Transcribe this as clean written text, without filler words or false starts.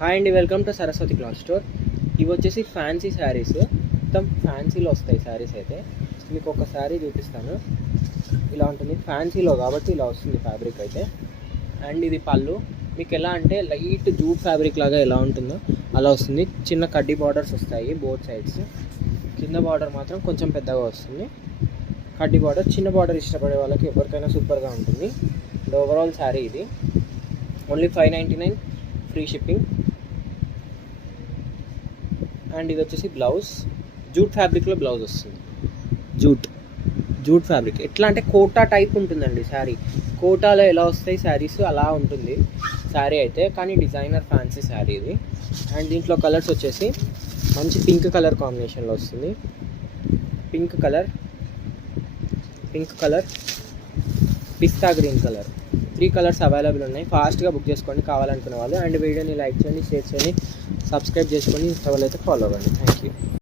Hi అండి, welcome to Saraswati cloth store. ఇవి వచ్చేసి ఫ్యాన్సీ శారీస్, మొత్తం ఫ్యాన్సీలో వస్తాయి శారీస్. అయితే మీకు ఒక శారీ చూపిస్తాను. ఇలా ఉంటుంది, ఫ్యాన్సీలో కాబట్టి ఇలా వస్తుంది ఫ్యాబ్రిక్ అయితే. అండ్ ఇది పళ్ళు మీకు ఎలా అంటే లైట్ జూట్ ఫ్యాబ్రిక్ లాగా ఎలా ఉంటుందో అలా వస్తుంది. చిన్న కడ్డీ బార్డర్స్ వస్తాయి బోత్ సైడ్స్. కింద బార్డర్ మాత్రం కొంచెం పెద్దగా వస్తుంది. కడ్డీ బార్డర్, చిన్న బార్డర్ ఇష్టపడే వాళ్ళకి ఎవరికైనా సూపర్గా ఉంటుంది. అండ్ ఓవరాల్ శారీ ఇది ఓన్లీ 599 ఫ్రీ షిప్పింగ్. అండ్ ఇది వచ్చేసి బ్లౌజ్, జూట్ ఫ్యాబ్రిక్లో బ్లౌజ్ వస్తుంది. జూట్ ఫ్యాబ్రిక్ ఎట్లా అంటే కోటా టైప్ ఉంటుందండి శారీ. కోటాలో ఎలా వస్తాయి శారీస్ అలా ఉంటుంది శారీ అయితే, కానీ డిజైనర్ ఫ్యాన్సీ శారీ ఇది. అండ్ దీంట్లో కలర్స్ వచ్చేసి మంచి పింక్ కలర్ కాంబినేషన్లో వస్తుంది. పింక్ కలర్, పిస్తా గ్రీన్ కలర్, 3 కలర్స్ అవైలబుల్ ఉన్నాయి. ఫాస్ట్గా బుక్ చేసుకోండి కావాలనుకునే వాళ్ళు. అండ్ వీడియోని లైక్ చేయండి, షేర్ చేయండి, సబ్స్క్రైబ్ చేసుకొని ఇన్స్టాలో అయితే ఫాలో అవ్వండి. Thank you.